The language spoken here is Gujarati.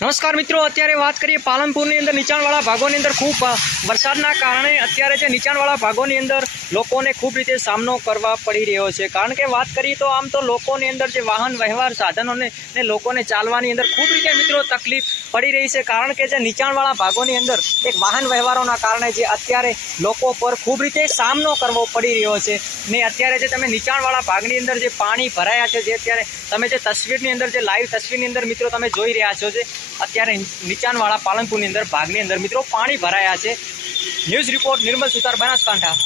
નમસ્કાર મિત્રો, અત્યારે વાત કરીએ પાલનપુરની અંદર નીચાણવાળા ભાગોની અંદર ખૂબ વરસાદના કારણે અત્યારે જે નીચાણવાળા ભાગોની અંદર લોકોને ખૂબ રીતે સામનો કરવા પડી રહ્યો છે. કારણ કે વાત કરીએ તો આમ તો લોકોની અંદર જે વાહન વ્યવહાર સાધનોને ને લોકોને ચાલવાની અંદર ખૂબ રીતે મિત્રો તકલીફ પડી રહી છે. કારણ કે જે નીચાણવાળા ભાગોની અંદર એક વાહન વ્યવહારોના કારણે જે અત્યારે લોકો પર ખૂબ રીતે સામનો કરવો પડી રહ્યો છે. ને અત્યારે જે તમે નીચાણવાળા ભાગની અંદર જે પાણી ભરાયા છે, જે અત્યારે તમે જે તસવીરની અંદર જે લાઈવ તસવીરની અંદર મિત્રો તમે જોઈ રહ્યા છો, જે અત્યારે નીચાણવાળા પાલનપુરની અંદર ભાગની અંદર મિત્રો પાણી ભરાયા છે. ન્યૂઝ રિપોર્ટ નિર્મલ સુતાર, બનાસકાંઠા.